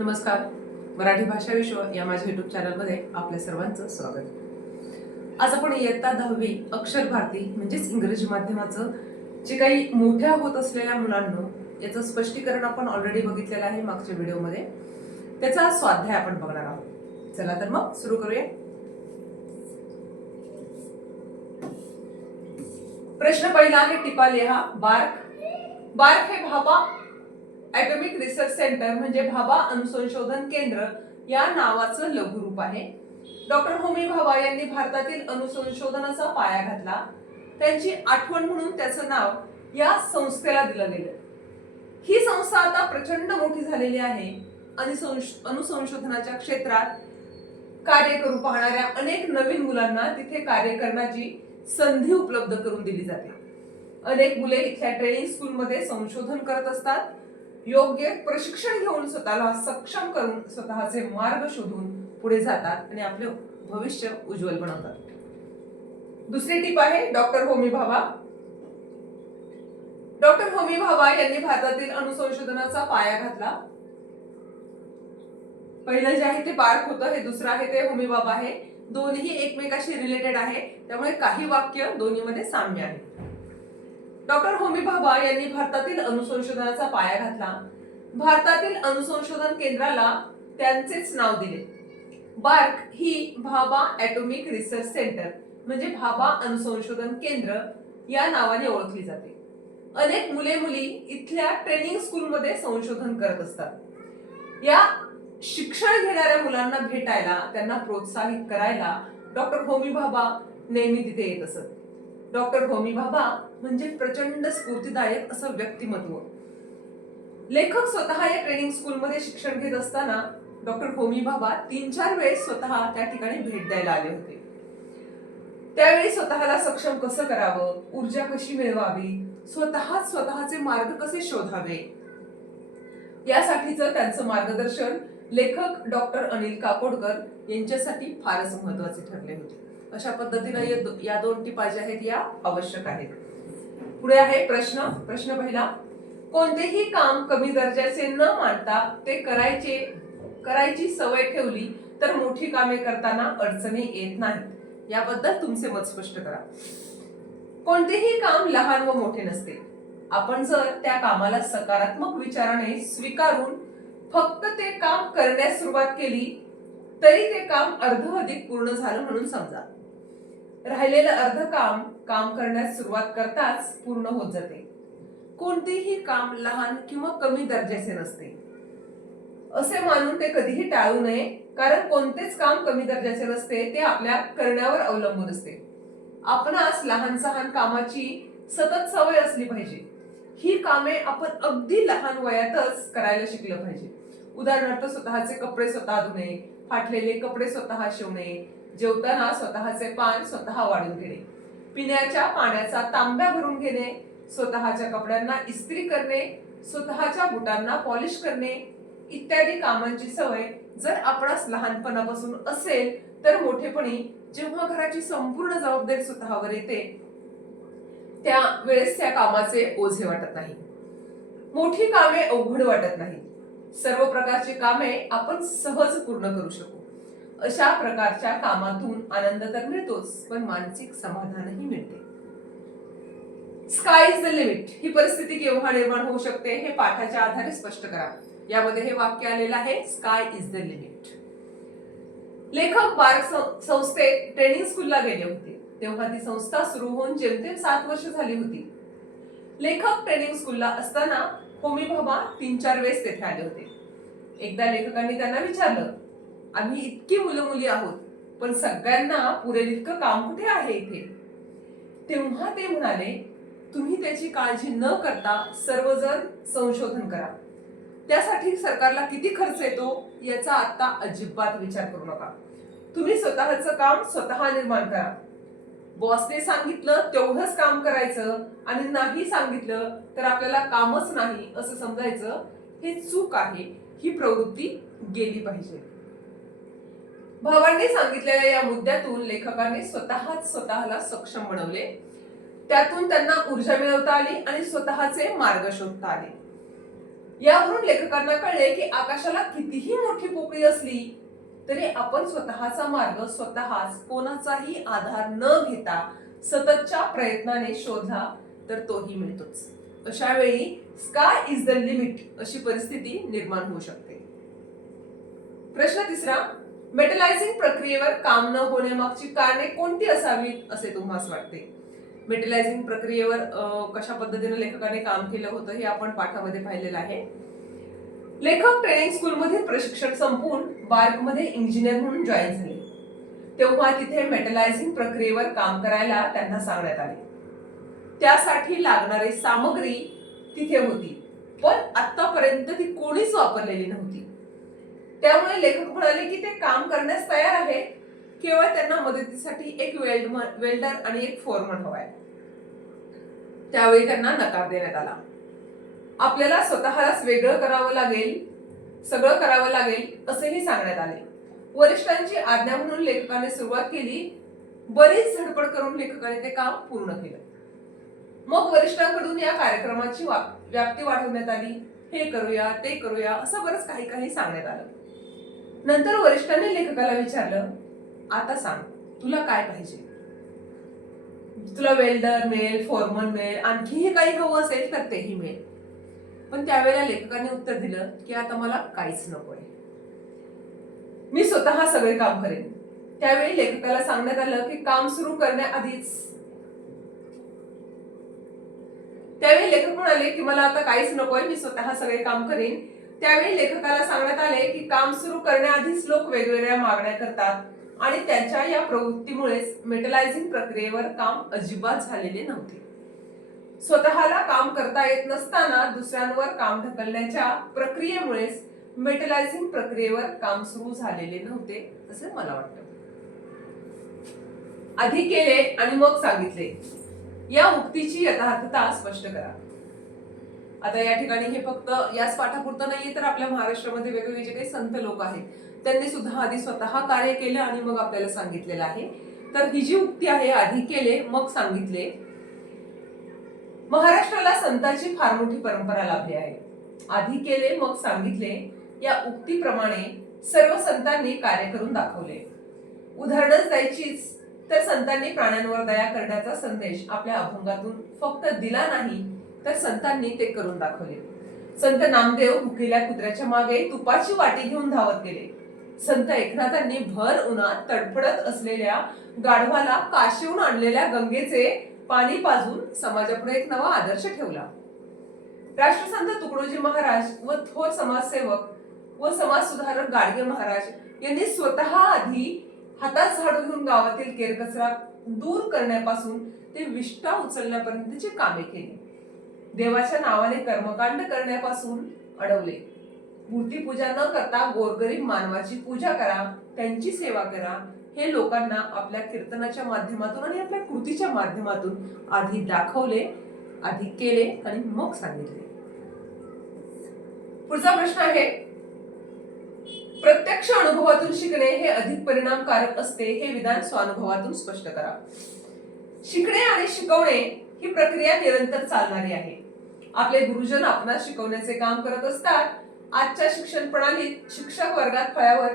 नमस्कार. मराठी भाषा विश्व या माझ्या युट्यूब चॅनलमध्ये आपल्या सर्वांचं स्वागत. आज आपण इयत्ता 10वी अक्षर भारती म्हणजेच इंग्रजी माध्यमाचं जे काही मोठ्या होत असलेल्या मुलांना याचं स्पष्टीकरण आपण ऑलरेडी बघितलेलं आहे मागच्या व्हिडिओमध्ये. त्याचा स्वाध्याय आपण बघणार आहोत. चला तर मग सुरू करूया. प्रश्न पहिला आहे, टिपा लिहा. बार्क हे भाभा ॲटॉमिक रिसर्च सेंटर म्हणजे भाभा अणुसंशोधन केंद्र या नावाचं लघुरूप आहे. डॉक्टर होमी भाभा यांनी भारतातील अणुसंशोधनाचा पाया घातला. त्यांची आठवण म्हणून त्याचं नाव या संस्थेला दिलं गेलं. ही संस्था आता प्रचंड मोठी झालेली आहे. अणुसंशोधनाच्या क्षेत्रात कार्य करू पाहणाऱ्या अनेक नवीन मुलांना तिथे कार्य करण्याची संधी उपलब्ध करून दिली जाते. अनेक मुले इथल्या ट्रेनिंग स्कूलमध्ये संशोधन करत असतात. योग्य प्रशिक्षण घेऊन स्वतःला सक्षम करून स्वतःचे मार्ग शोधून पुढे जातात आणि आपले भविष्य उज्ज्वल बनवतात. दुसरी टीप आहे, डॉक्टर होमी भाभा. डॉक्टर होमी भाभा यांनी भारतातील अणुसंशोधनाचा पाया घातला. पहिलं जे आहे ते बार्क होतं, हे दुसरं आहे ते होमी भाभा आहे. दोन्ही एकमेकाशी रिलेटेड आहे, त्यामुळे काही वाक्य दोन्हीमध्ये साम्य आहे. डॉक्टर होमी भाभा यांनी भारतातील अणुसंशोधनाचा पाया घातला. भारतातील अणुसंशोधन केंद्राला त्यांचेच नाव दिले. बार्क ही भाभा ॲटॉमिक रिसर्च सेंटर म्हणजे भाभा अणुसंशोधन केंद्र या नावाने ओळखली जाते. अनेक मुले मुली इथल्या ट्रेनिंग स्कूलमध्ये संशोधन करत असतात. या शिक्षण घेणाऱ्या मुलांना भेटायला, त्यांना प्रोत्साहित करायला डॉक्टर होमी भाभा नेहमी तिथे येत असत. डॉक्टर होमी भाभा म्हणजे प्रचंड स्फूर्तिदायक असं व्यक्तिमत्व. लेखक स्वतः या ट्रेनिंग स्कूलमध्ये शिक्षण घेत असताना डॉक्टर होमी भाभा 3-4 वेळेस स्वतः त्या ठिकाणी भेट द्यायला आले होते. त्यावेळी स्वतःला सक्षम कसं करावं, ऊर्जा कशी मिळवावी, स्वतःचे मार्ग कसे शोधावे यासाठीचं त्यांचं मार्गदर्शन लेखक डॉक्टर अनिल काकोडकर यांच्यासाठी फारच महत्वाचे ठरले होते. अशा पद्धतीने या दोन टिपा ज्या आहेत या आवश्यक आहेत. पुढे आहे प्रश्न पहिला, कोणतेही काम कमी दर्जाचे न मानता ते करायची सवय ठेवली तर मोठी कामे करताना अडचणी येत नाहीत. याबद्दल तुमचे मत स्पष्ट करा. कोणतेही काम लहान व मोठे नसते. आपण जर त्या कामाला सकारात्मक विचाराने स्वीकारून फक्त ते काम करण्यास सुरुवात केली तरी ते काम अर्ध-अधिक पूर्ण झालं म्हणून समजा. राहिलेलं अर्ध काम करण्यास सुरुवात करताच पूर्ण होत जाते. कोणतेही काम लहान किंवा कमी दर्जाचे नसते असे मानून ते कधीही टाळू नये, कारण कोणतेच काम कमी दर्जाचे नसते, ते आपल्या करण्यावर अवलंबून असते. आपणास लहान सहान कामाची सतत सवय असली पाहिजे. ही कामे आपण अगदी लहान वयातच करायला शिकलं पाहिजे. उदाहरणार्थ, स्वतःचे कपडे स्वतः धुणे, फाटलेले कपडे स्वतः शिवणे, जेवताना स्वतःचे पान स्वतः वाढून घेणे, पिण्याच्या पाण्याचा तांब्या भरून घेणे, स्वतःच्या कपड्यांना इस्त्री करणे, स्वतःच्या बुटांना पॉलिश करणे इत्यादी कामांची सवय जर आपणास लहानपणापासून असेल तर मोठेपणी जेव्हा घराची संपूर्ण जबाबदारी स्वतःवर येते त्या वेळेस त्या कामाचे ओझे वाटत नाही. मोठी कामे अवघड वाटत नाही. सर्व प्रकारची कामे आपण सहज पूर्ण करू शकू. अशा प्रकारच्या कामातून आनंद तर मिळतोच, पण मानसिक समाधानही मिळते. स्काय इज द लिमिट ही परिस्थिती केव्हा निर्माण होऊ शकते हे पाठाच्या आधारे स्पष्ट करा. यामध्ये हे वाक्य आलेलं आहे, स्काय इज द लिमिट. लेखक बार्क संस्थेत ट्रेनिंग स्कूलला गेले होते. तेव्हा ती संस्था सुरू होऊन जेमतेम 7 वर्ष झाली होती. लेखक ट्रेनिंग स्कूलला असताना होमी भाभा 3-4 वेळेस तेथे आले होते. एकदा लेखकांनी त्यांना विचारलं, आम्ही इतकी मुलं मुली आहोत पण सगळ्यांना पुरेल इतकं काम कुठे आहे इथे? तेव्हा ते म्हणाले, तुम्ही त्याची काळजी न करता सर्वजण संशोधन करा. त्यासाठी सरकारला किती खर्च येतो याचा आता अजिबात विचार करू नका. तुम्ही स्वतःचं काम स्वतः निर्माण करा. बॉसने सांगितलं तेवढंच काम करायचं आणि नाही सांगितलं तर आपल्याला कामच नाही असं समजायचं, हे चूक आहे. ही प्रवृत्ती गेली पाहिजे. भावांनी सांगितलेल्या या मुद्द्यातून लेखकाने स्वतःला सक्षम बनवले. त्यातून त्यांना ऊर्जा मिळवता आली आणि स्वतःचे मार्ग शोधता आले. यावरून लेखकांना कळले की आकाशाला कितीही मोठी पोकळी असली तरी आपण स्वतःचा मार्ग स्वतःच कोणाचाही आधार न घेता सततच्या प्रयत्नाने शोधला तर तोही मिळतोच. अशा वेळी स्काय इज द लिमिट अशी परिस्थिती निर्माण होऊ शकते. प्रश्न तिसरा, मेटलायझिंग प्रक्रियेवर काम न होण्यामागची कारणे कोणती असावीत असे तुम्हाला वाटते? मेटलायझिंग प्रक्रियेवर कशा पद्धतीने लेखकाने काम केलं होतं हे आपण पाठामध्ये पाहिलेलं आहे. लेखक ट्रेनिंग स्कूल मध्ये प्रशिक्षण संपवून बार्कमध्ये इंजिनियर म्हणून जॉईन झाले. तेव्हा तिथे मेटलायझिंग प्रक्रियेवर काम करायला त्यांना सांगण्यात आले. त्यासाठी लागणारी सामग्री तिथे होती, पण आतापर्यंत ती कोणीच वापरलेली नव्हती. त्यामुळे लेखक म्हणाले की ते काम करण्यास तयार आहे, केवळ त्यांना मदतीसाठी एक वेल्डर आणि एक फोरमन हवाय. त्यावेळी त्यांना नकार देण्यात आला. आपल्याला स्वतःलाच वेगळं करावं लागेल, सगळं करावं लागेल असेही सांगण्यात आले. वरिष्ठांची आज्ञा म्हणून लेखकाने सुरुवात केली. बरीच धडपड करून लेखकाने ते काम पूर्ण केलं. मग वरिष्ठांकडून या कार्यक्रमाची व्याप्ती वाढवण्यात आली. हे करूया, ते करूया असं बरंच काही सांगण्यात आलं. नंतर वरिष्ठांनी लेखकाला विचारलं, आता सांग तुला काय पाहिजे? तुला वेल्डर मिळेल, फोरमन मिळेल, आणखीही काही हवं असेल तर तेही मिळेल. पण त्यावेळेला लेखकाने उत्तर दिलं की आता मला काहीच नकोय, मी स्वतः सगळे काम करेन. त्यावेळी लेखकाला सांगण्यात आलं की काम सुरू करण्याआधीच त्यावेळी लेखक म्हणाले की मला आता काहीच नकोय, मी स्वतः सगळे काम करेन. त्यावेळी लेखकाला सांगण्यात आले की काम सुरू करण्याआधीच लोक वेगवेगळ्या मागण्या करतात आणि त्यांच्या या प्रवृत्तीमुळेच मेटलायझिंग प्रक्रियेवर काम अजिबात झालेले नव्हते. स्वतःला काम करता येत नसताना दुसऱ्यांवर काम ढकलण्याच्या प्रक्रियेमुळेच मेटलायझिंग प्रक्रियेवर काम सुरू झालेले नव्हते असे मला वाटतं. आधी केले आणि मग सांगितले या उक्तीची यथार्थता स्पष्ट करा. आता या ठिकाणी हे फक्त याच पाठापुरतं नाहीये, तर आपल्या महाराष्ट्रामध्ये वेगवेगळे जे काही संत लोक आहेत त्यांनी सुद्धा आधी स्वतः कार्य केलं आणि मग आपल्याला सांगितलेलं आहे. तर ही जी उक्ती आहे, आधी केले मग सांगितले, महाराष्ट्राला संतांची फार मोठी परंपरा लाभली आहे. आधी केले मग सांगितले या उक्तीप्रमाणे सर्व संतांनी कार्य करून दाखवले. उदाहरणच द्यायचीच तर संतांनी प्राण्यांवर दया करण्याचा संदेश आपल्या अभंगातून फक्त दिला नाही, तर संतांनी ते करून दाखवले. संत नामदेव भुकेल्या कुत्र्याच्या मागे तुपाची वाटी घेऊन धावत गेले. संत एकनाथांनी भर उन्हात तडफडत असलेल्या गाढवाला काशीहून आणलेल्या गंगेचे पाणी पाजून समाजापुढे एक नवा आदर्श ठेवला. राष्ट्रसंत तुकडोजी महाराज व थोर समाजसेवक व समाज सुधारक गाडगे महाराज यांनी स्वतः आधी हातात झाडू घेऊन गावातील केरकचरा दूर करण्यापासून ते विष्ठा उचलण्यापर्यंतची कामे केली. देवाच्या नावाने कर्मकांड करण्यापासून अडवले. मूर्तीपूजा न करता गोरगरीब मानवाची पूजा करा, त्यांची सेवा करा, हे लोकांना आपल्या कीर्तनाच्या माध्यमातून आणि आपल्या कृतीच्या माध्यमातून आधी दाखवले, आधी केले आणि मग सांगितले. पुढचा प्रश्न आहे, प्रत्यक्ष अनुभवातून शिकणे हे अधिक परिणामकारक असते हे विधान स्वानुभवातून स्पष्ट करा. शिकणे आणि शिकवणे ही प्रक्रिया निरंतर चालणारी आहे. आपले गुरुजन आपणास शिकवण्याचे काम करत असतात. आजच्या शिक्षण प्रणालीत शिक्षक वर्गात फळ्यावर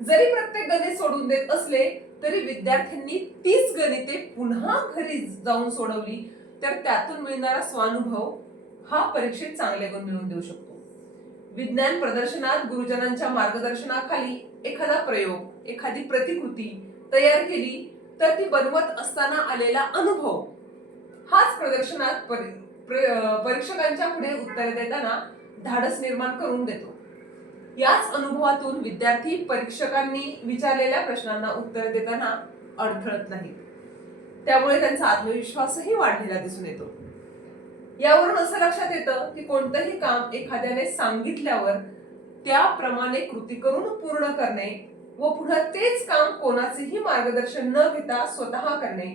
जरी प्रत्येक गणित सोडून देत असले तरी विद्यार्थ्यांनी तीच गणिते पुन्हा घरी जाऊन सोडवली तर त्यातून मिळणारा स्वानुभव हा परीक्षेत चांगले गुण मिळवून देऊ शकतो. विज्ञान प्रदर्शनात गुरुजनांच्या मार्गदर्शनाखाली एखादा प्रयोग, एखादी प्रतिकृती तयार केली तर ती बनवत असताना आलेला अनुभव हाच प्रदर्शनात परीक्षकांच्या पुढे उत्तर देताना धाडस निर्माण करून देतो. याच अनुभवातून विद्यार्थी परीक्षकांनी विचारलेल्या प्रश्नांना उत्तर देताना अडथळत नाहीत. त्यामुळे त्यांचा आत्मविश्वासही वाढलेला दिसून येतो. यावरून असं लक्षात येतं की कोणतंही काम एखाद्याने सांगितल्यावर त्याप्रमाणे कृती करून पूर्ण करणे व पुन्हा तेच काम कोणाचेही मार्गदर्शन न घेता स्वतः करणे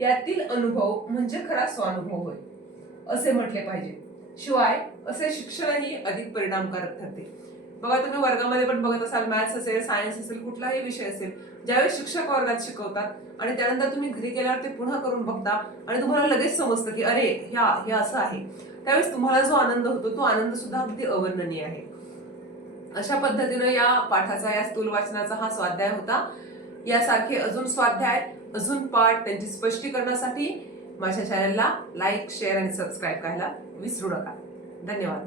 यातील अनुभव म्हणजे खरा स्वानुभव होय असे म्हटले पाहिजे. शिवाय असे शिक्षणही अधिक परिणामकारक ठरते. बघा, तुम्ही वर्गामध्ये पण बघत असाल, मॅथ्स असेल, सायन्स असेल, कुठलाही विषय असेल, ज्यावेळी शिक्षक वर्गात शिकवतात आणि त्यानंतर तुम्ही घरी गेल्यावर ते पुन्हा करून बघता आणि तुम्हाला लगेच समजतं की अरे हे असं आहे. त्यावेळेस तुम्हाला जो आनंद होतो तो आनंद सुद्धा अगदी अवर्णनीय आहे. अशा पद्धतीनं या पाठाचा, या स्थूल वाचनाचा हा स्वाध्याय होता. यासारखे अजून स्वाध्याय, अजून पाठ त्यांची स्पष्टीकरणासाठी माझ्या चॅनलला लाईक, शेअर आणि सबस्क्राईब करायला विसरू नका. धन्यवाद.